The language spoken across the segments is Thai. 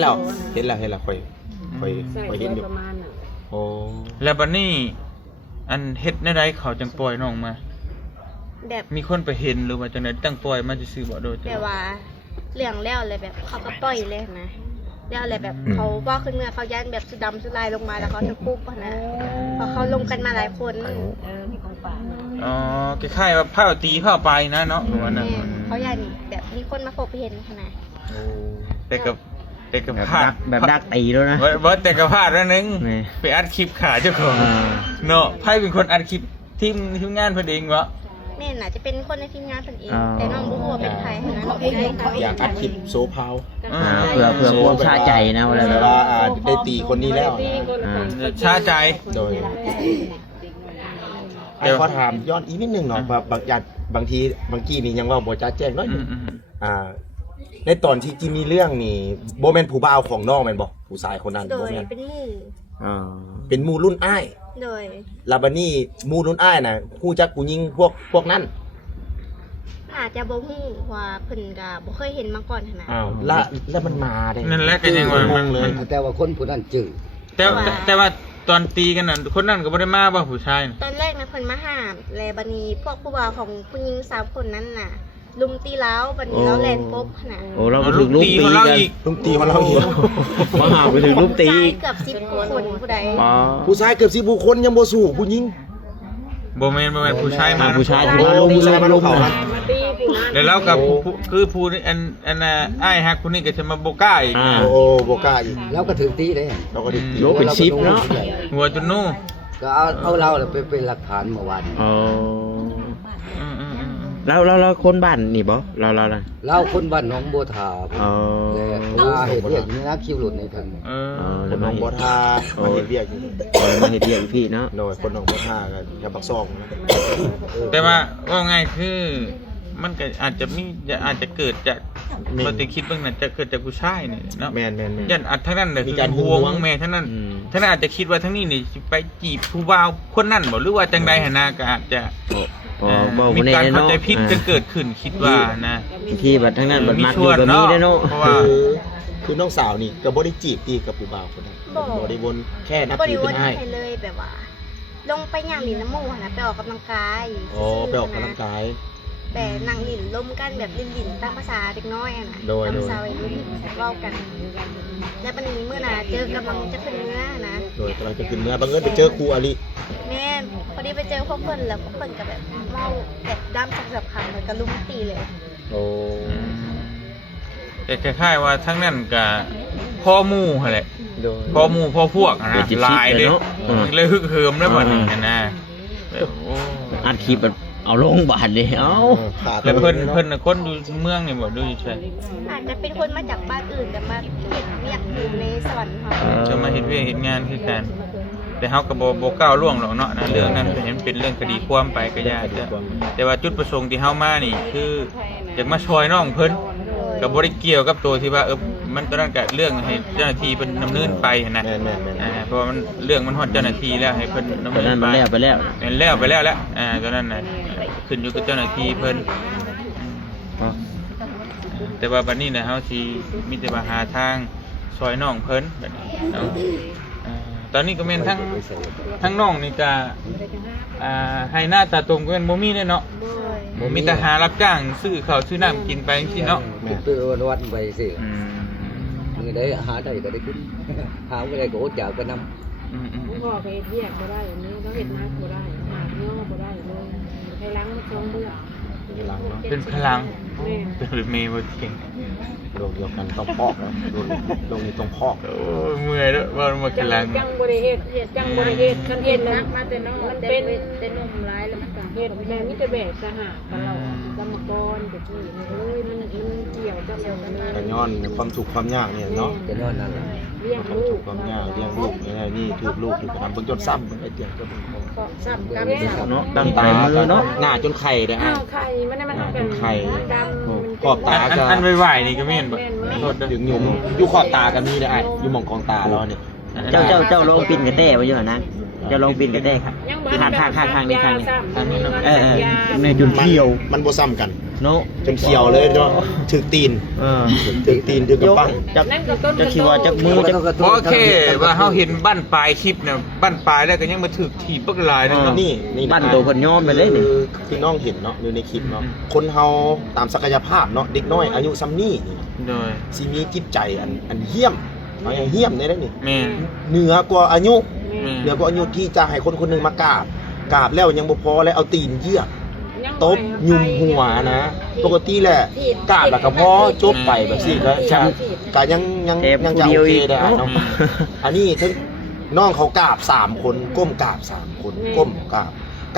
แล้วเห็นแล้วค่อยเห็นอยู่โอ้แล้วบัดนี้อันเฮ็ดในใดเขาจังปล่อยน้องมาแบบมีคนไปเห็นหรือว่าจังได๋ตั้งปล่อยมาซื่อๆบ่โดยแต่ว่าเรื่องแล้วเลยแบบเขาก็ปล่อยเลยนะแล้วเลยแบบเขาว่าขึ้นเมื่อเขายันแบบสุดดำสุดลายลงมาแล้วเขาจะปุ๊บนะเพราะเขาลงกันมาหลายคนอ๋อคล้ายๆว่าผ้าตีผ้าไปนะเนาะประมาณนั้นเขายันแบบมีคนมาพบเห็นขนาดโอ้แต่กับพลาดแบบดักตีแล้วนะบ่แต่กับพลาดแล้วนึงไปอัดคลิปขาเจ้าของเนาะไผเป็นคนอัดคลิปทีมงานเพิ่นเองบ่แม่น่ะจะเป็นคนในทีมงานเพิ่นเองแต่น้องบ่ฮู้ว่าเป็นใครนะน้องอยากอัดคลิปโซพาวเพื่อความชาใจนะว่าได้ตีคนนี้แล้วชาใจโดยขอถามย้อนอีกนิดนึงเนาะบางทีนี่ยังว่าบ่จะแจ้งเนาะในตอนที่มีเรื่องนี่โบแมนผู้บ่าวของน้องแม่นบ่ผู้ชายคนนั้นโดยเป็นหมู่เป็นหมู่รุ่นอ้ายโดยลาบานี่หมู่รุ่นอ้ายน่ะฮู้จักผู้หญิงพวกนั้นอาจจะบ่ฮู้ว่าเพิ่นก็บ่เคยเห็นมาก่อนขนาดอ้าวแล้วมันมาได้นั่นแหละก็ยังว่ามันเลยแต่ว่าคนผู้นั้นจื้อแต่ว่าตอนตีกันน่ะคนนั้นก็บ่ได้มาบ่ผู้ชายตอนแรกนะเพิ่นมาห้ามแล้วบัดนี้พวกผู้บ่าวของผู้หญิง3คนนั้นน่ะลุมตีแล้วบัดนี้เราแล่นปุ๊บขนาดโอ้เราไปถึงลุมตีกันลุมตีของเราอีกมาหาไปถึงลุมตีเกือบ10คนผู้ใดผู้ชายเกือบ10คนยังบ่สู้ผู้หญิงบ่แม่นผู้ชายมาผู้ชายมาลุมแล้วเรากับคือผู้อันน่ะอ้ายฮักผู้นี้ก็จะมาบ่กล้าอีกโอ้บ่กล้าอีกแล้วก็ถึงตีได้เราก็ตีโลเป็น10เนาะหัวจนนู่ก็เอาเราเป็นหลักฐานเมื่อวานอ๋อเราคนบ้านนี่บ่เราคนบ้านหนองบัวทาแล้วเฮ็ดเรียกนี่นะคิวหลุดในทางคนหนองบัวทามาเฮ็ดเรียกมาเฮ็ดเรียกพี่เนาะโดยคนหนองบัวทาก็แค่ปักซองแต่ว่าง่ายคือมันก็อาจจะเกิดจากบ่ได้คิดเบิ่งน่ะจะเกิดจากผู้ชายนี่เนาะแม่นยันอัดทั้งนั้นน่ะคือการห่วงแม่ทั้งนั้นอาจจะคิดว่าทั้งนี้นี่สิไปจีบผู้บ่าวคนนั้นบ่หรือว่าจังใดหั่นน่ะก็อาจจะมีการเข้าใจผิดกันเกิดขึ้นคิดว่านะที่บัดทั้งนั้นบัดมาคือแบบนี้ได้เนาะเพราะว่าคือน้องสาวนี่ก็บ่ได้จีบตีกับผู้บ่าวคนนั้นบ่ได้วนแค่นับถือเป็นอ้ายเลยแบบว่าลงไปย่างลิ้นน้ำหมู่นะไปออกกำลังกายไปออกกำลังกายแต่นั่งลิ้นลมกันแบบลิ้นตามภาษาเด็กน้อยอ่ะนะตามภาษาวัยรุ่นเว้ากันแล้ววันนี้เมื่อน่ะเจอกำลังจะขึ้นเนื้อนะโดยกำลังจะขึ้นเนื้อบังเอิญไปเจอครูอาลีแม่พอดีไปเจอพวกเพิ่นแล้วพวกเพิ่นก็แบบเมาแบบด้ามสับขังเหมือนกับลุมตีเลยโอ้แต่คล้ายๆว่าทั้งนั้นก็พ่อหมู่หั่นแหละพ่อหมู่พ่อพวกนะลายเลยฮึกเหิมแล้วบัดนี้นะอัดคลิปแบบเอาลงบาดเลยแล้วเพิ่นน่ะคนอยู่เมืองนี่บ่ดูใช่อาจจะเป็นคนมาจากบ้านอื่นแต่มาเฮ็ดเวียกอยู่ในสวรรค์เขาจะมาเฮ็ดเวียกเฮ็ดงานคือกันแต่เฮาก็บ่ก้าวล่วงหรอกเนาะนะเรื่องนั้นเห็นเป็นเรื่องคดีความไปก็ยากแต่ว่าจุดประสงค์ที่เฮามานี่คืออยากมาช่วยน้องเพิ่นก็บ่ได้เกี่ยวกับตัวที่ว่ามันตอนนั้นก็เรื่องให้เจ้าหน้าที่เพิ่นดำเนินไปนะเพราะว่ามันเรื่องมันฮอดเจ้าหน้าที่แล้วให้เพิ่นดำเนินไปไปแล้วตอนนั้นน่ะขึ้นอยู่กับเจ้าหน้าที่เพิ่นแต่ว่าบัดนี้น่ะเฮาสิมีแต่ว่าหาทางช่วยน้องเพิ่นบัดนี้เนาะตอนนี้ก็แม่นทั้งน้องนี่ก็ให้หน้าตาตรงก็แม่นบ่มีเนาะบ่มีแต่หารับจ้างซื้อข้าวซื้อน้ำกินไปจังซี่เนาะคือวันไปสิมื้อใดหาได้ก็ได้กินหาบ่ได้ก็อดอยากก็นำพ่อไปเฮ็ดเวียกบ่ได้อันนี้ต้องเฮ็ดนาบ่ได้หาเนื้อบ่ได้เลยให้ล้างมา2มื้อเป็นพลังเป็นเมย์บ่เก่งโลกเดียวกันต้องพอกแล้วโลกนี้ต้องพอกเมื่อยแล้วว่ามาพลังจังบ่ได้เฮ็ดจังบ่ได้เฮ็ดคันเฮ็ดนักมาแต่น้องมันเป็นแต่นมหลายแล้วมันก็เฮ็ดแม่มีแต่แบกสหะกับเรากรรมกรตะกี้มันเกี่ยวกับเราก็ย้อนความสุขความยากเนี่ยเนาะก็ย้อนนั่นแหละเลี้ยงลูกความยากเลี้ยงลูกนี่ถูกลูกอยู่กับเบิ่งจนซ้ำไอ้เตียงก็เบิ่งซ้ำกันเนาะดังตาเนาะหน้าจนไข่เด้อไข่มันเป็นไข่ขอบตาก็อันไวๆนี่ก็แม่นบ่โทษถึงอยู่ขอบตากันมีได้อยู่หม่องกองตาเราเนี่ยเจ้าลงปิ่นกระแต้ไว้อยู่นะ จะลองปีนกระแตกครับ ยังบ่ ข้างนี้ ซ้ำมีเงิน เออ สัญญา ในจุดเขียว มันบ่ซ้ำกัน เนาะ จนเขียวเลยเนาะถึกตีน ถึกตีนถึกกระปัง จับ นั่นก็ต้น จะคิดว่าจักมือจัก โอเคว่าเฮาเห็นบ้านปลายคลิปเนี่ยบ้านปลายแล้วก็ยังมาถึกถีบปักหลายนึงเนาะ นี่ บ้านโตคนย้อมไปเลยนี่ คือน้องเห็นเนาะอยู่ในคลิปเนาะคนเฮาตามศักยภาพเนาะเด็กน้อยอายุซ้ำนี่ โดย สิมีจิตใจอันเหี้ยมเอาอย่างเหี้ยมได้นี่ แม่ เหนือกว่าอายุ แม่ เหนือกว่าอายุที่จะให้คนคนหนึงมากราบแล้วยังบ่พอแล้วเอาตีนเหยียบตบยุมหัวนะปกติแหละกราบแล้วก็พอจบไปแบบสิก็ยังจะโอเคได้เนาะ อันนี้ทั้งน้องเขากราบ3 คนก้มกราบ3 คนก้มก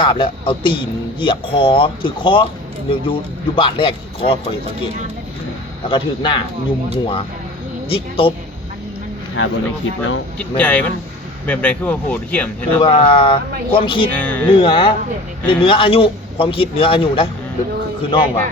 ราบแล้วเอาตีนเหยียบคอถือคออยู่บาดแรกคอคอยสังเกตแล้วก็ถือหน้ายุมหัว ยิกตบ หาบนในคลิปแล้ว จิตใจมันแบบใดคือว่าโหดเหี้ยมใช่ คือ เนาะ ว่าความคิดเหนืออายุความคิดเหนืออายุนะคือน้องว่า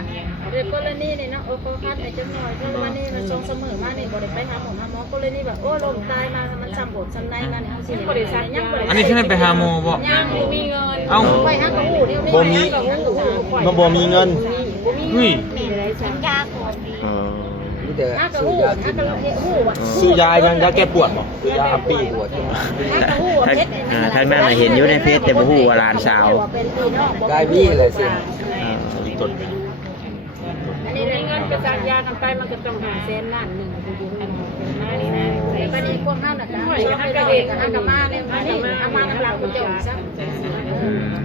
เรื่องกรณีนี่เนาะโอ้โหคัดไอ้จังหน่อยเพราะว่านี่มันทรงเสมอมานี่บ่ได้ไปหาหมอกรณีแบบโอ้ลมตายมามันซ้ำบทซ้ำในมาเนี่ยเฮาสิ บ่ได้ซัก ยังบ่ได้ อันนี้ที่นั่นไปหาโมบ่ ยังบ่มีเงิน เอ้า ไปหากระหูเดี๋ยวนี้ บ่มี ไปหากระหู มันบ่มีเงิน เฮ้ย สัญญาก่อน มีแต่ หากระ ซื้ หู อยา หา กิน กระหูอ่ะ ซื้อยาแก้ปวดบ่ซื้อยาอัปปี้ ปวด หากระหูเพชร ทางนั้นน่ะเห็นอยู่ในเฟซแต่บ่ฮู้ว่าหลานสาว เป็นพี่น้อง กายมีเลยสิ ต้น อัน นี่ นี้ ได้เงินไปจัดยากันไปมันก็ต้องหาแสนล้านหนึงอยู่ๆมานี่นะ บัดนี้พวกเฮาน่ะจ้ะหากระเอกหากระมาเนี่ยมานี่เอามาน้ำหลังคุณเจ้าซะ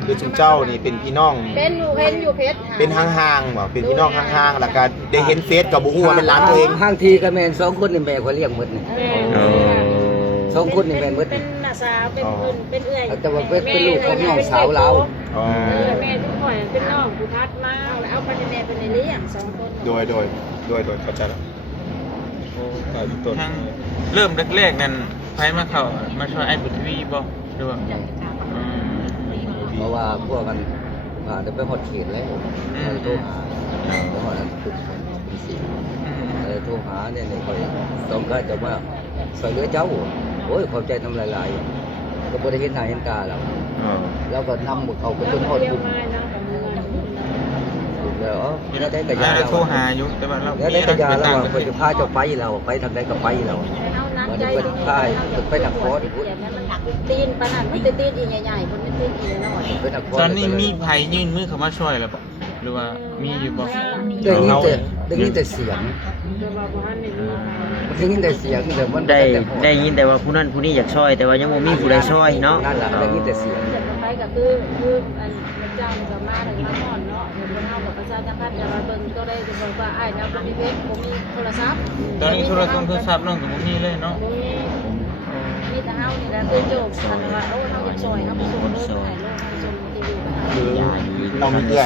คือจุเจ้านี่เป็นพี่น้อง เป็นอยู่เห็นอยู่เพชร เป็นห่างๆบ่เป็นพี่น้องห่างๆแล้วก็ได้เห็นเฟซกับบ่ฮู้ว่าเป็นหลานตัวเอง ห้างทีก็แม่น2 คนนี่แม่ก็เลี้ยงหมดนี่2 คนนี่แม่นหมด เป็นน้าสาวเป็นเพิ่นเป็นเอื้อย แต่ว่าเป็นลูกของน้องสาวเรา อ๋อ แม่ทุกข่อยเป็นน้องผู้ทัดมา เอาไปแม่เป็นเลี้ยง2 คน โดยเข้าใจแล้วโอ้กายต้น ทางเริ่มแรกๆนั่นไผมาเข้ามาช่วยไอ้บุตรวีบ่หรือว่าอืม เพราะว่าพวกมันผ่านไปฮอดเขตแล้วโทรหาแล้วฮอดคือสิโทรหาเนี่ยค่อยต้องการจะว่าช่วยเหลือเจ้าโอ้ยขอบใจทำหลายๆก็บ่ได้เห็นหน้าเห็นตาแล้วแล้วก็นำเขาไปจนฮอด เดียว คุณ มาเนาะกับเงิน แล้วแล้วได้กระ ยาย า ได้ เรา โทรหาอยู่แต่ว่าเรา แล้วได้กระยาเราไปจะพาเจ้าไปเราไปทางใดก็ไปเรา เอาน้ำ วัน ใจ นี้เป็นค่ายไปนักคอร์ด มันหนักตีนปานนั้นไม่ได้ตีนอีใหญ่ๆคนไม่ตีนอีน้อย เป็นนักคอร์ ต ด อนนี้มีไผยื่นมือเข้ามาช่วยแล้วบ่หรือว่ามีอยู่บ่ ได้ยินแต่เสียง เดี๋ยวบอกว่านี่เนาะ ได้ยินแต่เสียงแต่มัน ได้ยินแต่ว่าผู้นั้นผู้นี้อยากช่วยแต่ว่ายังบ่มีผู้ใดช่วยเนาะ นั่นแหละได้ยินแต่เสียง เสร็จไปก็คืออันเจ้าจะมาถึงมาห่อนเนาะเดี๋ยวเฮากับประชาชนจะมาเบิ่งก็ได้จะบอกว่าอ้ายนะบ่มีเพชรบ่มีโทรศัพท์ ตอนนี้โทรศัพท์น้องก็บ่มีเลยเนาะ มีแต่เฮานี่แหละคือโจกอันว่าโอ้เฮาจะช่วยเฮาบ่ช่วยเลยถ่ายรูปให้ชมทีวี คือเรามีเอื้อย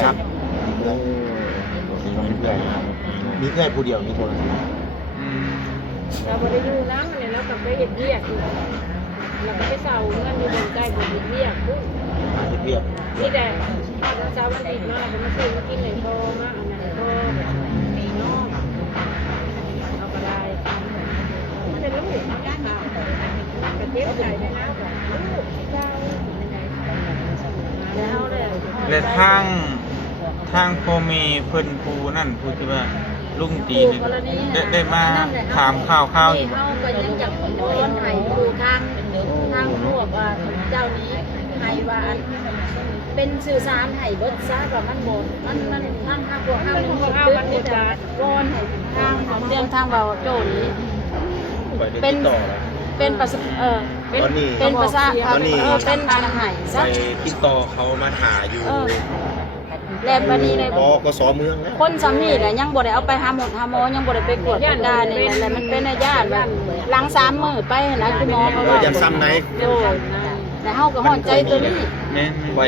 มีเอื้อยผู้เดียวมีโทรศัพท์ อืม เราบ่ได้อยู่นำเนี่ยเราก็ไปเฮ็ดเวียกอยู่เราก็ไปเซาเงินอยู่บนใกล้บ่เฮ็ดเวียกปุ๊บ เรียบ นี่แต่ถ้าเช้าวันอาทิตย์เนาะเรามาซื้อมากินเลยโทรมาอันนั้นโทรมีน้องเอาก็ได้มันเป็นลูกค่ะกระเทียมใจได้นะลูกเจ้า แล้วเลย และทางพ่อแม่เพิ่นผู้นั่นผู้ที่ว่าลุงตีนี่ได้มาถามข่าวอยู่บ่ เฮาก็ยังอยากขอร้อนให้ดูทางพวกเจ้านี้ให้ว่าเป็นสื่อสารให้เบิดซะว่ามันบ่มันทางพวกเฮานี่มันมีแต่ร้อนให้ทางของเรื่องทางเว้าโจนี้เป็นภาษาเป็นภาษาเป็นทางให้ซะ ไปติดต่อเขามาหาอยู่ แล้วบัดนี้เลย กสเมืองแล้ว คนสามีน่ะยังบ่ได้เอาไปหาหมอยังบ่ได้ไปกวดอาการนี่แหละมันเป็นญาติแบบหลัง3มื้อไปนะคุณหมอเขาว่า ยันซ้ำไหน โดยแต่เฮาก็ฮ้อนใจตัวนี้ แม่น ไป